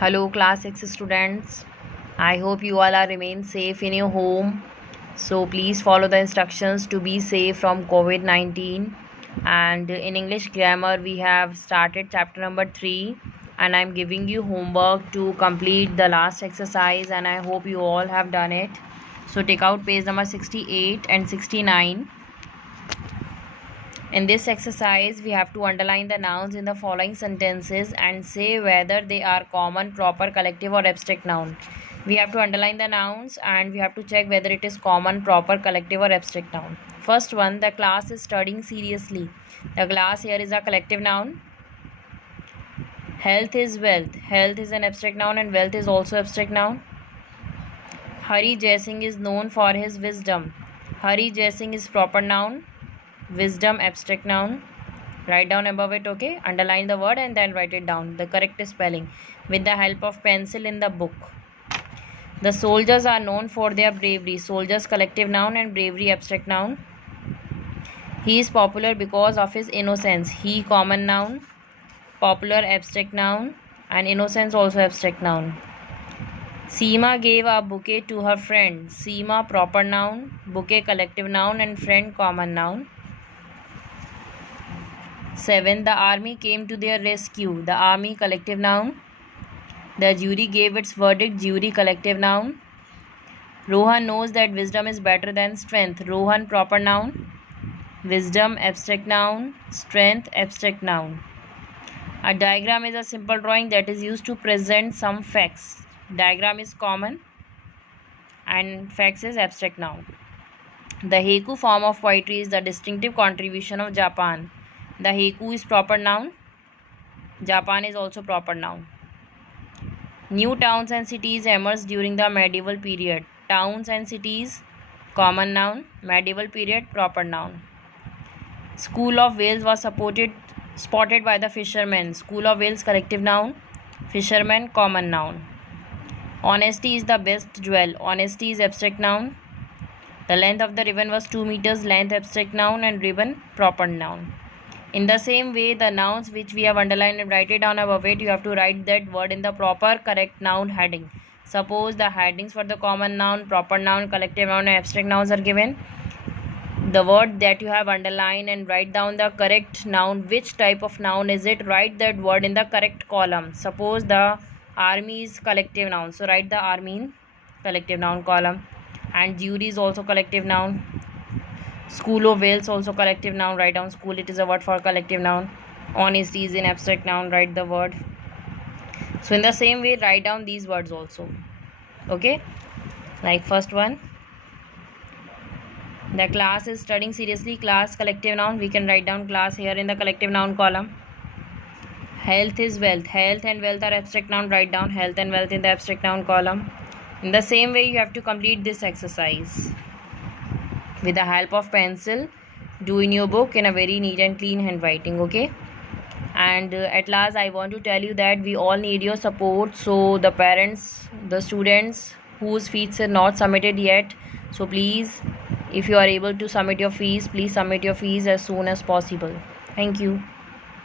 Hello class 6 students. I hope you all are remain safe in your home. So please follow the instructions to be safe from COVID-19. And in English grammar we have started chapter number 3 and I'm giving you homework to complete the last exercise and I hope you all have done it. So take out page number 68 and 69. In this exercise, we have to underline the nouns in the following sentences and say whether they are common, proper, collective or abstract noun. We have to underline the nouns and we have to check whether it is common, proper, collective or abstract noun. First one, the class is studying seriously. The class here is a collective noun. Health is wealth. Health is an abstract noun and wealth is also abstract noun. Hari Jaising is known for his wisdom. Hari Jaising is proper noun. Wisdom abstract noun. Write down above it, okay? Underline the word and then write it down, the correct spelling, with the help of pencil in the book. The soldiers are known for their bravery. Soldiers collective noun and bravery abstract noun. He is popular because of his innocence. He common noun. Popular abstract noun and innocence also abstract noun. Seema gave a bouquet to her friend. Seema proper noun, bouquet collective noun and friend common noun. 7. The army came to their rescue. The army collective noun. The jury gave its verdict. Jury collective noun. Rohan knows that wisdom is better than strength. Rohan proper noun. Wisdom abstract noun. Strength abstract noun. A diagram is a simple drawing that is used to present some facts. Diagram is common and facts is abstract noun. The haiku form of poetry is the distinctive contribution of Japan. The haiku is proper noun. Japan is also proper noun. New towns and cities emerged during the medieval period. Towns and cities common noun. Medieval period proper noun. School of whales was spotted by the fishermen. School of whales collective noun. Fishermen common noun. Honesty is the best jewel. Honesty is abstract noun. The length of the ribbon was 2 meters. Length abstract noun and ribbon proper noun. In the same way, the nouns which we have underlined and write it down above it, you have to write that word in the proper correct noun heading. Suppose the headings for the common noun, proper noun, collective noun and abstract nouns are given. The word that you have underlined and write down the correct noun, which type of noun is it, write that word in the correct column. Suppose the army is collective noun, so write the army in collective noun column. And jury is also collective noun. School of whales also collective noun, write down school, it is a word for collective noun. Honesty is in abstract noun, write the word. So in the same way, write down these words also, okay? Like first one, the class is studying seriously. Class collective noun, we can write down class here in the collective noun column. Health is wealth. Health and wealth are abstract noun, write down health and wealth in the abstract noun column. In the same way, you have to complete this exercise with the help of pencil. Do in your book in a very neat and clean handwriting, okay? And at last I want to tell you that we all need your support. So the parents, the students whose fees are not submitted yet, so please, if you are able to submit your fees, please submit your fees as soon as possible. Thank you.